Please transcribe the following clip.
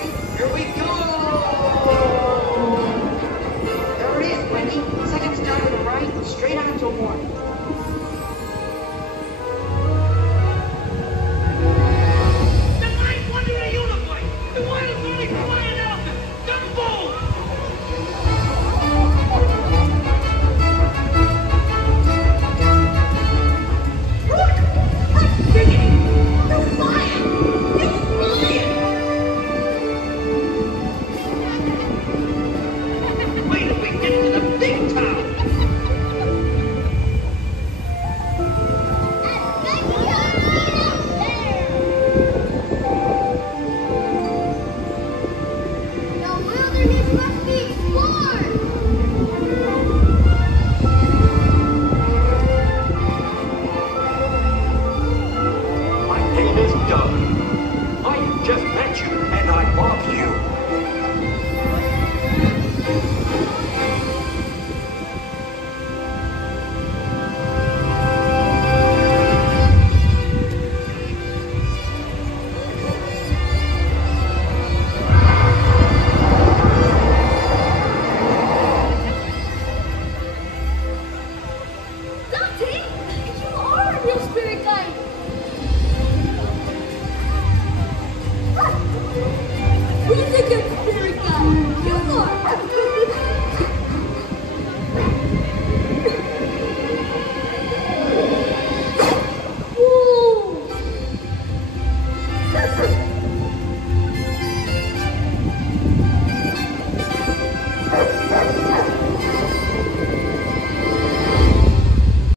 everybody. Here we go. There it is, Wendy. Second star to the right, straight on to one. The ninth wonder of the universe! The one and only flying elephant! Dumbo! Wait till we get to the big town! The wilderness must be explored! My name is Doug. I have just met you, and I love you. Dante, you are a real spirit guide! Who's a good spirit guide? You are!